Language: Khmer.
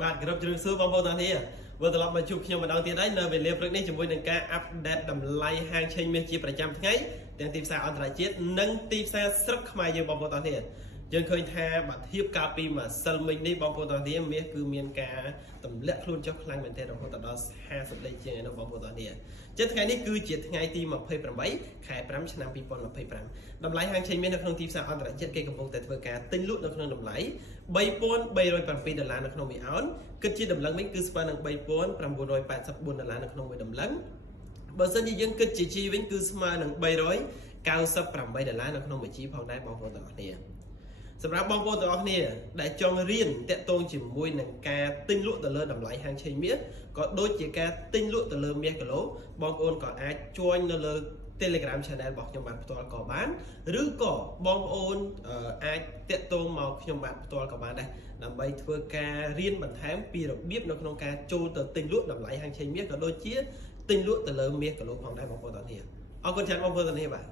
បាទក្រុមជ្រើសរើសបងប្អូនទាំងនេះវិលត្រឡប់មកជួបខ្ញុំម្ដងទៀតហើយនៅវេលាព្រឹកនេះជាមួយនឹងការអាប់ដេតតម្លៃហាងឆេងមាសជាប្រចាំថ្ងៃទាំងទីផ្សារអន្តរជាតិនិងទីផ្សារស្រុកខ្មែរយើងបងប្អូនទាំងនេះយើងឃើញថាបើធៀបកាលពីម្សិលមិញនេះបងប្អូនទាំងនេះមាសគឺមានការទម្លាក់ខ្លួនចុះខ្លាំងមែនទែនរហូតដល់50លេខជាងឯនោះបងប្អូនទាំងនេះចឹងថ្ងៃនេះគឺជាថ្ងៃទី28ខែ5ឆ្នាំ2025តម្លៃហាងឆេងមាសនៅក្នុងទីផ្សារអន្តរជាតិគេកំពុងតែធ្វើការទិញលក់នៅក្នុងតម្លៃ$3,307នៅក្នុងមួយអោនគិតជាតម្លឹងវិញគឺស្មើនឹង$3,984នៅក្នុងមួយតម្លឹងបើសិនជាយើងគិតជាជីវិញគឺស្មើនឹង$398នៅក្នុងមួយជីផងដែរបងប្អូនទាំងអស់គ្នាសម្រាប់បងប្អូនទាំងអស់គ្នាដែលចង់រៀនតាក់ទងជាមួយនឹងការទិញលក់ទៅលើតម្លៃហាងឆេងមាសក៏ដូចជាការទិញលក់ទៅលើមាសគីឡូបងប្អូនក៏អាច join នៅលើ Telegram Channel របស់ខ្ញុំបានផ្ទាល់ក៏បានឬក៏បងប្អូនអាចតាក់ទងមកខ្ញុំបានផ្ទាល់ក៏បានដែរដើម្បីធ្វើការរៀនបន្ថែមពីរបៀបនៅក្នុងការចូលទៅទិញលក់តម្លៃហាងឆេងមាសក៏ដូចជាទិញលក់ទៅលើមាសគីឡូផងដែរបងប្អូនទាំងនេះអរគុណច្រើនបងប្អូនទាំងនេះបាទ